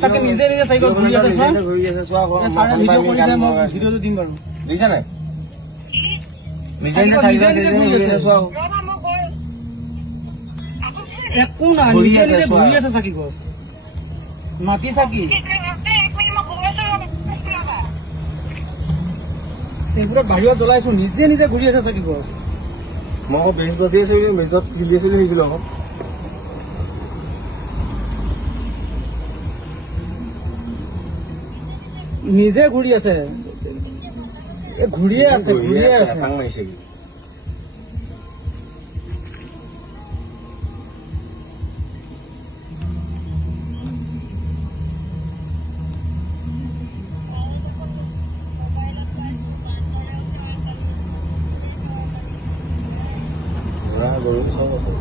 চাকে নিজে নিজে চাইকেল ঘূৰি আছে ছাৰে ভিডিঅ' কৰিছে মই ভিডিঅ'টো দিম বাৰু দেখিছা নাই নিজে নিজে চাইকেল ঘূৰি আছে চোৱা একো নাই নিজে নিজে ঘূৰি আছে চাকি গছ মাটি চাকি এইবোৰত বাহিৰত জ্বলাইছো নিজে নিজে ঘূৰি আছে চাকি গছ মই আকৌ বেঞ্চ বাজি আছিলো বেঞ্চত খেলি আছিলো সেইছিলো আকৌ নিজে ঘূৰি আছে ঘূৰিয়ে আছে এপাং মাৰিছে কি গৰু চব আছে